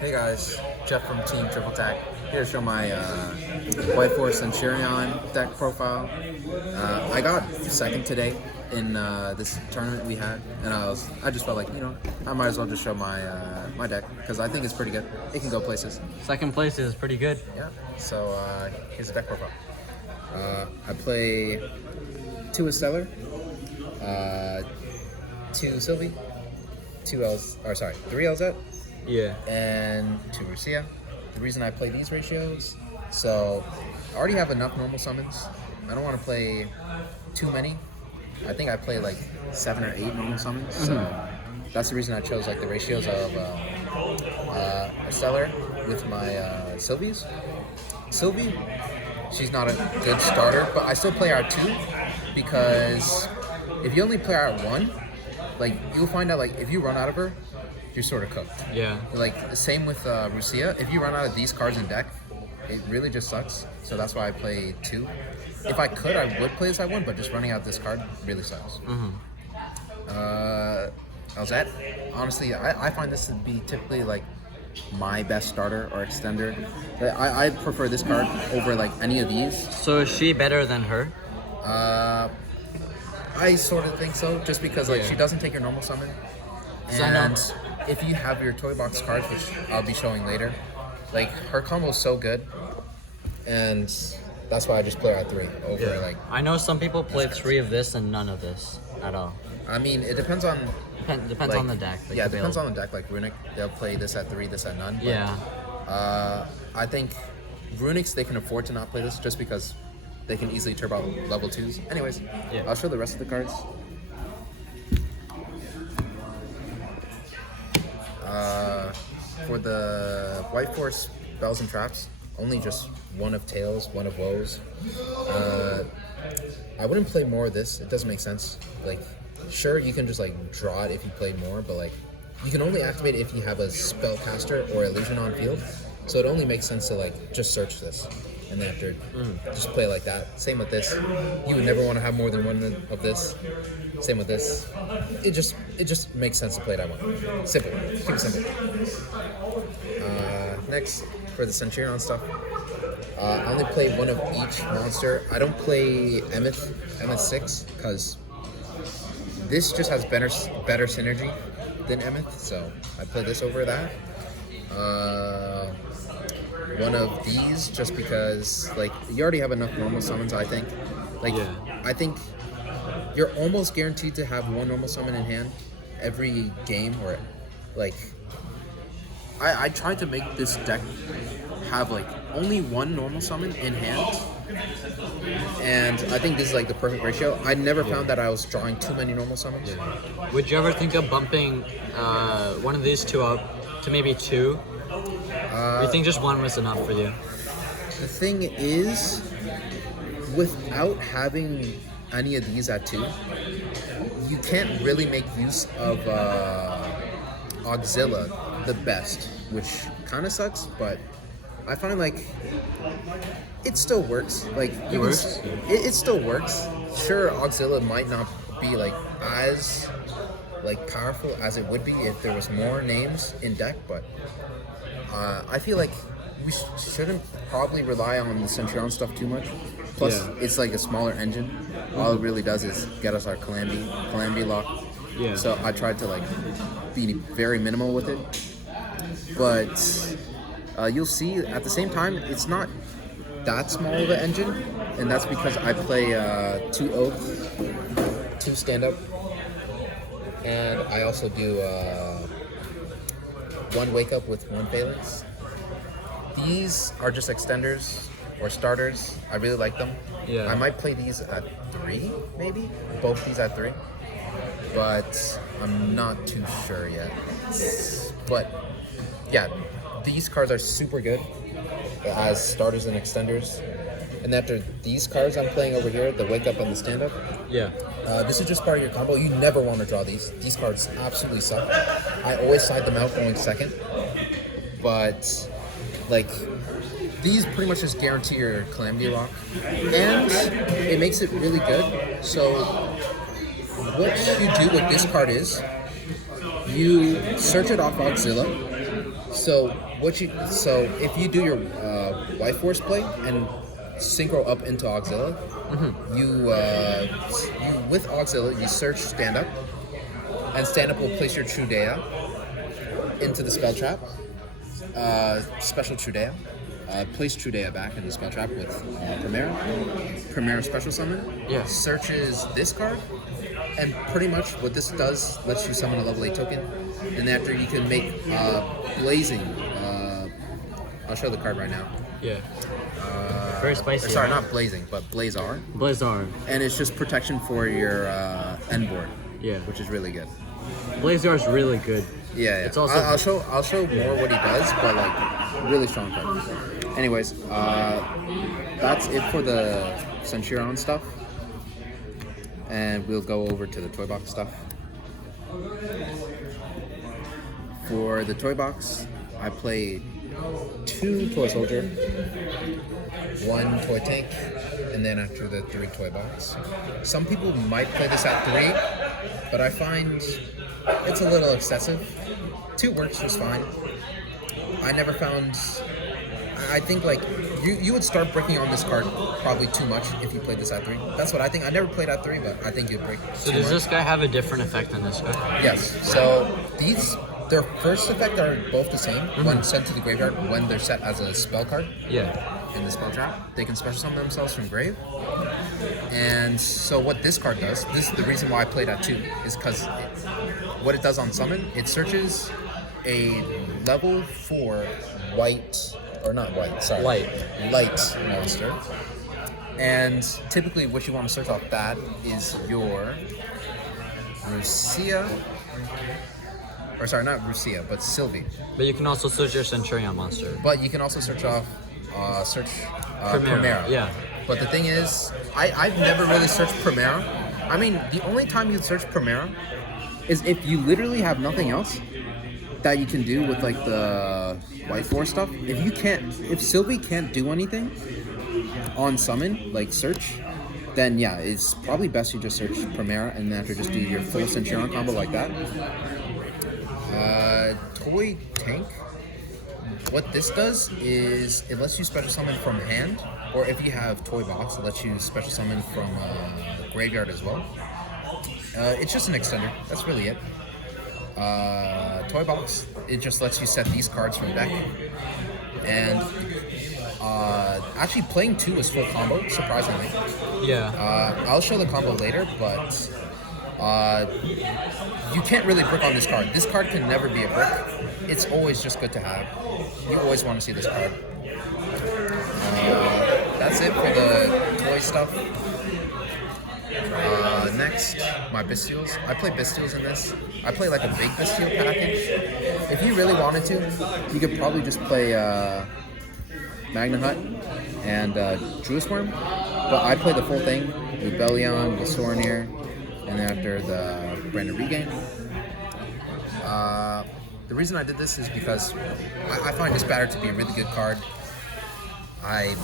Hey guys, Jeff from Team Triple Tack here to show my White Force Centurion deck profile. I got second today in this tournament we had, and I just felt like I might as well just show my my deck because I think it's pretty good. It can go places. Second place is pretty good. Yeah. So here's the deck profile. I play 2 Stellar, 2 Sylvie, 3 LZ. Yeah. And 2 Rusia. The reason I play these ratios, so I already have enough normal summons. I don't want to play too many. I think I play like 7 or 8 normal summons. So that's the reason I chose like the ratios of a Stellar with my Sylvies. Sylvie, she's not a good starter, but I still play her at 2 because if you only play her at 1, like you'll find out like if you run out of her, you're sort of cooked. Yeah. Like, same with Rusia. If you run out of these cards in deck, it really just sucks. So that's why I play 2. If I could, I would play this at 1, but just running out this card really sucks. LZ, honestly, I find this to be typically, like, my best starter or extender. I prefer this card over, like, any of these. So is she better than her? I sort of think so, just because, like, she doesn't take your normal summon. And if you have your toy box cards, which I'll be showing later, like her combo is so good, and that's why I just play her at 3 over like. I know some people play 3 of this and none of this at all. I mean, it depends on. Depends on the deck. Yeah, it depends on the deck. Like Runic, they'll play this at 3, this at none. But, Yeah. I think Runics they can afford to not play this just because they can easily turbo out level 2s. Anyways, I'll show the rest of the cards. For the White Force Bells and Traps, only just 1 of Tails, 1 of Woes. I wouldn't play more of this. It doesn't make sense. Like, sure, you can just like draw it if you play more, but like, you can only activate it if you have a Spellcaster or Illusion on field. So it only makes sense to like just search this and then after just play like that. Same with this. You would never want to have more than 1 of this. Same with this. It just makes sense to play that one. Simple. Keep it simple. Next, for the Centurion stuff, I only play 1 of each monster. I don't play Emeth 6 because this just has better synergy than Emeth, so I play this over that. 1 of these just because like you already have enough normal summons. I think I think you're almost guaranteed to have 1 normal summon in hand every game, or like I tried to make this deck have like only 1 normal summon in hand, and I think this is like the perfect ratio. I never found that I was drawing too many normal summons. Would you ever think of bumping one of these 2 up to maybe 2? Or you think just 1 was enough for you? The thing is, without having any of these at 2, you can't really make use of Auxilla the best, which kind of sucks, but I find like it still works. Like it still works. Sure, Auxilla might not be like as like powerful as it would be if there was more names in deck, but I feel like we shouldn't probably rely on the Centurion stuff too much. Plus, it's like a smaller engine. All it really does is get us our Calamity lock. Yeah. So I tried to like be very minimal with it. But you'll see at the same time, it's not that small of an engine. And that's because I play 2 Oath, 2 stand-up. And I also do 1 wake-up with 1 phalanx. These are just extenders or starters. I really like them. Yeah. I might play these at 3, maybe. Both these at 3. But I'm not too sure yet. But yeah, these cards are super good as starters and extenders. And after these cards I'm playing over here, the wake up and the stand up. Yeah. This is just part of your combo. You never want to draw these. These cards absolutely suck. I always side them out going second. But like these pretty much just guarantee your Calamity Lock. And it makes it really good. So what you do with this card is you search it off Auxilla So if you do your Life Force play and synchro up into Auxilla, you with Auxilla you search stand up, and stand up will place your Trudea into the spell trap. Special Trudea. Place Trudea back in the spell trap with Primera. Primera special summon. Yeah. Searches this card, and pretty much what this does lets you summon a level 8 token, and after you can make Blazing. I'll show the card right now. Yeah. Very spicy. Sorry, not Blazing, but Blazar. Blazar. And it's just protection for your end board. Yeah. Which is really good. Blazar is really good. Yeah. It's also. I'll show more what he does, but like really strong card. Anyways, that's it for the Centurion stuff, and we'll go over to the toy box stuff. For the toy box, I played 2 toy soldier, 1 toy tank, and then after the 3 toy box. Some people might play this at 3, but I find it's a little excessive. 2 works just fine. I never found. I think like you would start breaking on this card probably too much if you played this at 3. That's what I think. I never played at 3, but I think you'd break. So does this guy have a different effect than this guy? Yes. So their first effect are both the same when sent to the graveyard. When they're set as a spell card. Yeah. In the spell trap, they can special summon themselves from grave. And so what this card does, this is the reason why I played at 2, is because what it does on summon, it searches a level 4 white. Or not white, sorry. Light monster. And typically what you want to search off that is your Rusia. Or sorry, not Rusia, but Sylvie. But you can also search your Centurion monster. But you can also search off Primera. Yeah. But the thing is, I've never really searched Primera. I mean, the only time you'd search Primera is if you literally have nothing else that you can do with like the White Force stuff. If Sylvie can't do anything on summon, like search, then yeah, it's probably best you just search Primera and then after just do your full Centurion combo like that. Toy tank. What this does is it lets you special summon from hand, or if you have toy box, it lets you special summon from the graveyard as well. It's just an extender. That's really it. Toy box, it just lets you set these cards from deck, and actually playing 2 is full combo, surprisingly. Yeah. I'll show the combo later, but you can't really brick on this card. This card can never be a brick. It's always just good to have. You always want to see this card. That's it for the toy stuff. Next, my Bestials. I play Bestials in this. I play like a big Bestial package. If you really wanted to, you could probably just play Magna Hut and Druid Worm. But I play the full thing, Rebellion, the Sornier, and after the Brandon Regain. The reason I did this is because I find Disbatter to be a really good card. I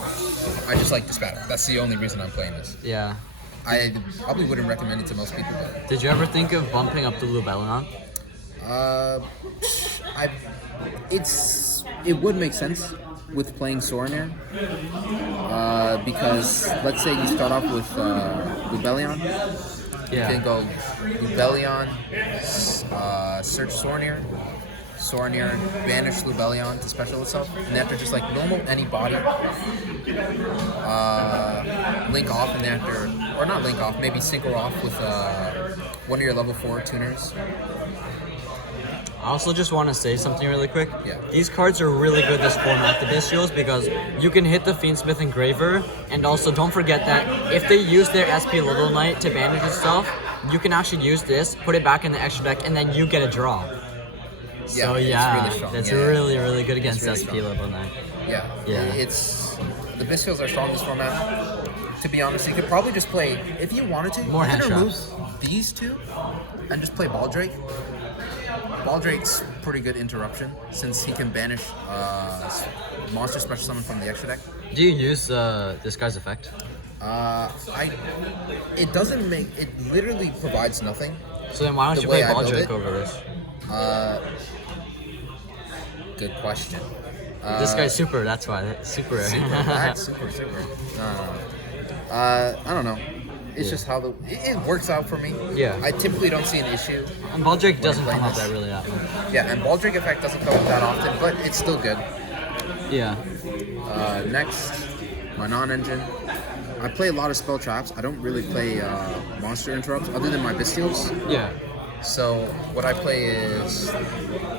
just like Disbatter. That's the only reason I'm playing this. Yeah. I probably wouldn't recommend it to most people. But Did you ever think of bumping up the Lubellion? It would make sense with playing Sornier. Because let's say you start off with Lubellion. Yeah. You can go Lubellion, search Sornier, banish Lubellion to special itself, and after just like normal any body, link off, and after, or not link off, maybe synchro off with one of your level 4 tuners. I also just want to say something really quick. Yeah. These cards are really good this format, the Bestials, because you can hit the Fiendsmith Engraver, and also don't forget that if they use their SP Little Knight to bandage itself, you can actually use this, put it back in the extra deck, and then you get a draw. So yeah, it's really strong. that's really, really good against really SP strong. Little Knight. Yeah, Yeah. The Bestials are strong in this format. To be honest, you could probably just play, if you wanted to, More you hand can remove traps. these 2 and just play Baldrake. Baldrake's pretty good interruption since he can banish monster special summon from the extra deck. Do you use this guy's effect? It doesn't make, it literally provides nothing. So then why don't The you play way I build Baldrake it? over this? good question. This guy's super. That's why. Super. Super. I don't know. It's just how it works out for me. Yeah. I typically don't see an issue. And ball drag doesn't playing come up this. that really often. Yeah, and ball drag effect doesn't come up that often, but it's still good. Yeah. Next, my non-engine. I play a lot of spell traps. I don't really play monster interrupts other than my Bestials. Yeah. So what I play is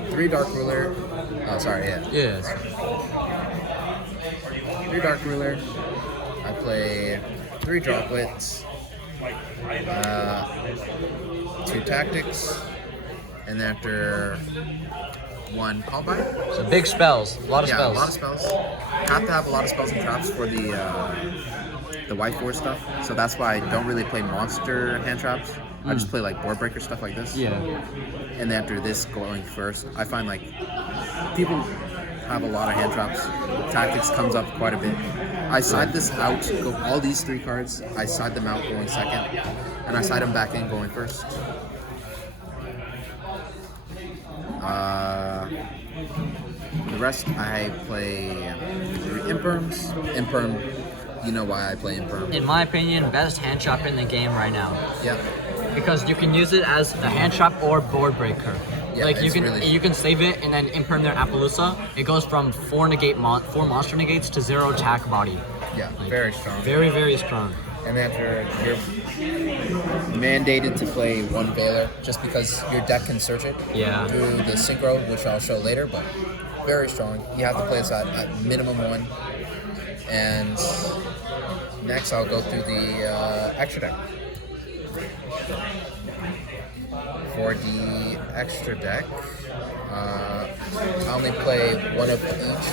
3 Dark Ruler. Oh, sorry, yeah. Yes. 3 Dark Ruler. I play 3 Droplets. 2 Tactics. And then after 1 Callback. So big spells. A lot of Yeah, spells. a lot of spells. Have to have a lot of spells and traps for the White Force stuff. So that's why I don't really play monster hand traps. I just play like board breaker stuff like this. Yeah. And then after this going first, I find like people have a lot of hand traps. Tactics comes up quite a bit. I side this out, go all these 3 cards, I side them out going second, and I side them back in going first. The rest I play 3 Imperms. Imperm, you know why I play Imperm. In my opinion, best hand trap in the game right now. Yeah. Because you can use it as a hand trap or board breaker. Yeah, like you it's can really- you can save it and then imperm their Appaloosa. It goes from 4 monster negates to 0 attack body. Yeah, Like, very strong. Very, very strong. And then after you're mandated to play 1 Veiler just because your deck can search it Yeah. through the synchro, which I'll show later, but very strong. You have to play this at minimum 1. And next I'll go through the extra deck. For the extra deck, I only play 1 of each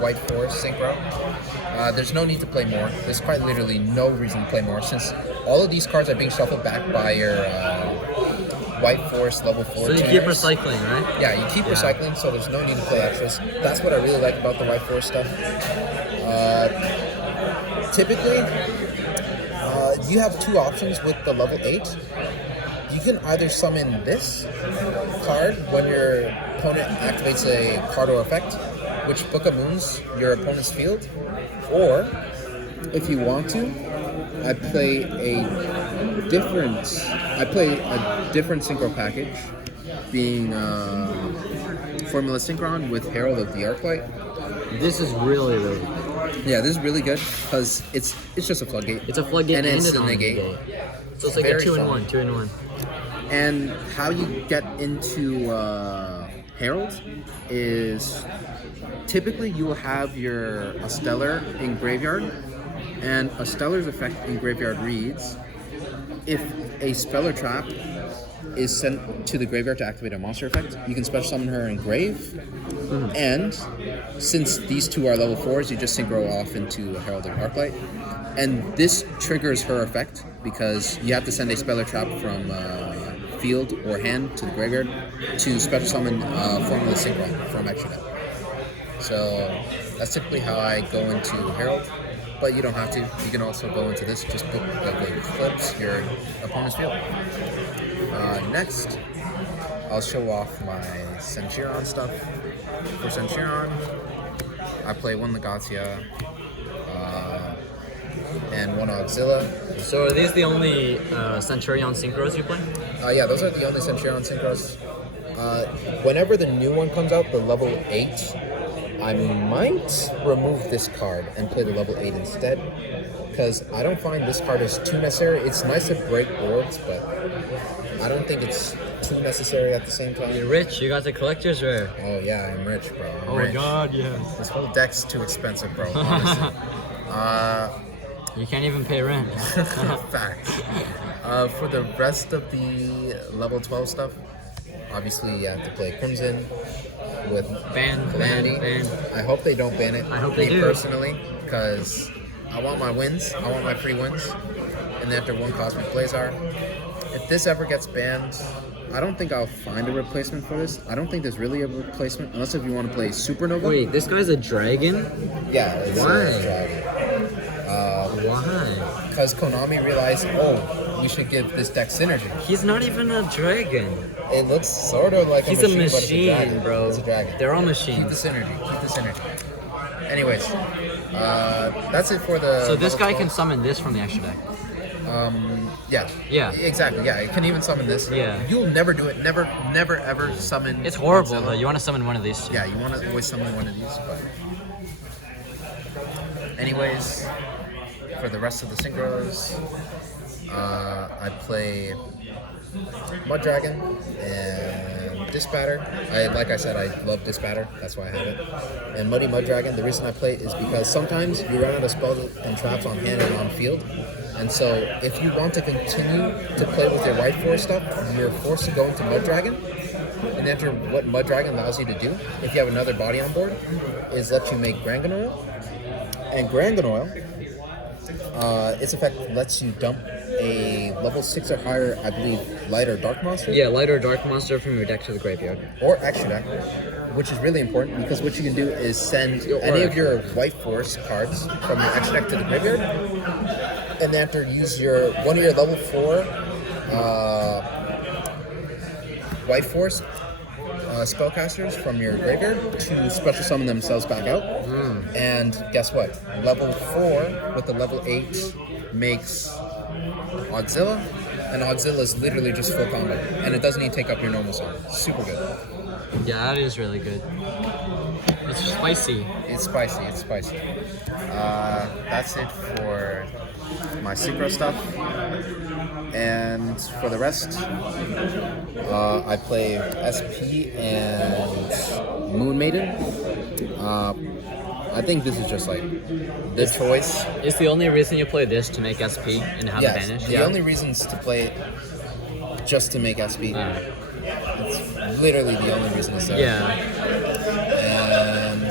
White Force Synchro. There's no need to play more. There's quite literally no reason to play more since all of these cards are being shuffled back by your White Force level 4 So you keep tuners. recycling, right? Yeah, you keep recycling, so there's no need to play extras. That's what I really like about the White Force stuff. Typically, you have 2 options with the level 8. You can either summon this card when your opponent activates a card or effect, which Book of Moons your opponent's field, or if you want to, I play a different synchro package, being Formula Synchron with Herald of the Arclight. This is really, really good. Yeah, this is really good because it's just a floodgate. It's a floodgate and and it's an a negate. negate. So it's like Very a 2-in-1, strong. 2-in-1. And how you get into Herald is typically you will have a Stellar in graveyard, and a Stellar's effect in graveyard reads, if a spell or trap is sent to the graveyard to activate a monster effect, you can special summon her in grave, and since these 2 are level 4s, you just synchro off into a Herald of Arclight, and this triggers her effect because you have to send a spell or trap from field or hand to the graveyard to special summon Formula Synchron from extra deck. So that's typically how I go into Herald, but you don't have to. You can also go into this, just book clips your opponent's field. Next, I'll show off my Centurion stuff. For Centurion, I play 1 Legacia and 1 Auxilla. So are these the only Centurion synchros you play? Yeah, those are the only Centurion synchros. Whenever the new one comes out, the level 8, I might remove this card and play the level 8 instead. Because I don't find this card is too necessary. It's nice to break boards, but I don't think it's too necessary at the same time. You're rich, you got the collector's rare. Oh yeah, I'm rich, bro. I'm Oh rich. my god, yes. This whole deck's too expensive, bro. Honestly. You can't even pay rent. Facts. For the rest of the level 12 stuff, obviously you have to play Crimson with Ban. Calamity. I hope they don't ban it. I hope they Me do. personally, because I want my wins. I want my free wins. And then after 1 Cosmic Blazar, if this ever gets banned, I don't think I'll find a replacement for this. I don't think there's really a replacement, unless if you want to play Supernova. Wait, this guy's a dragon? Yeah, it's Why? a dragon. Why? Because Konami realized, we should give this deck synergy. He's not even a dragon. It looks sort of like He's a a machine, but it's a machine, dragon. bro. It's a dragon. They're all Keep the machines. synergy. Keep the synergy. Anyways, that's it for the. So this level guy 12. can summon this from the extra deck. Yeah. Yeah. Exactly. Yeah. It can even summon this. Yeah. You'll never do it. Never ever summon. It's horrible Godzilla. though. You want to summon one of these two. Yeah. You want to always summon one of these, but. Anyways, for the rest of the synchros, I play Mud Dragon and Disbatter. Like I said, I love Disbatter. That's why I have it. And Muddy Mud Dragon. The reason I play it is because sometimes you run out of spells and traps on hand and on field. And so, if you want to continue to play with your White Force stuff, you're forced to go into Mud Dragon. And enter what Mud Dragon allows you to do, if you have another body on board, is let you make Grangan Oil. And Grangan Oil, its effect lets you dump a level 6 or higher, I believe, light or dark monster. Yeah, light or dark monster from your deck to the graveyard. Or extra deck, which is really important because what you can do is send any of your White Force cards from your extra deck to the graveyard, and then after use one of your level 4 White Force spellcasters from your graveyard to special summon themselves back out. And guess what? Level 4 with the level 8 makes Godzilla, and Godzilla is literally just full combo, and it doesn't even take up your normal summon. Super good. Yeah, that is really good. It's spicy. It's spicy. It's spicy. That's it for my synchro stuff. And for the rest, I play SP and Moon Maiden. I think this is just like the choice. Is the only reason you play this to make SP and have it Yes, vanish? the only reason is to play it just to make SP. It's literally the only reason it's there. Yeah. And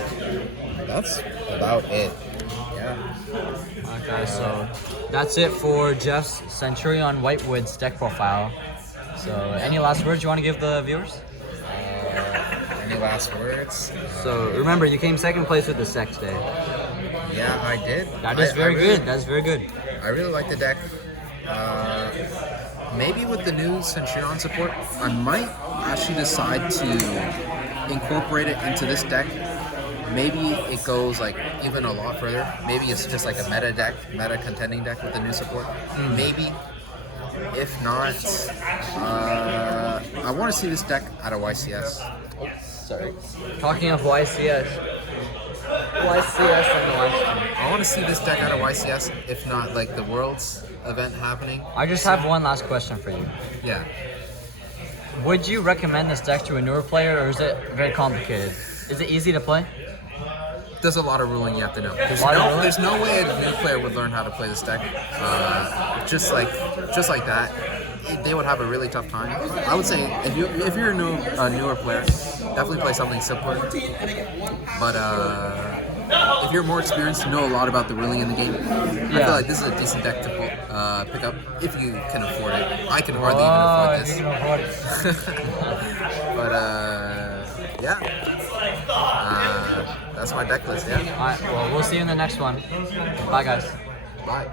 that's about it. Yeah. Okay, so that's it for Jeff's Centurion Whitewood's deck profile. So, any last words you want to give the viewers? Any last words? So, remember, you came second place with this deck today. Yeah, I did. That is very good. That's very good. I really like the deck. Maybe with the new Centurion support, I might actually decide to incorporate it into this deck. Maybe it goes like even a lot further. Maybe it's just like a meta contending deck with the new support. Maybe. If not, I want to see this deck at a YCS. Sorry. Talking of YCS and the live stream. I want to see this deck at a YCS. If not, like the Worlds event happening. I just have one last question for you. Yeah. Would you recommend this deck to a newer player, or is it very complicated? Is it easy to play? There's a lot of ruling you have to know. There's no way a new player would learn how to play this deck. Just like that, they would have a really tough time. I would say if you're a newer player, definitely play something simpler. But if you're more experienced, you know a lot about the ruling in the game. I feel like this is a decent deck to pick up if you can afford it. I can hardly even afford this. But yeah. That's my deck list, yeah. Alright, well, we'll see you in the next one. Bye, guys. Bye.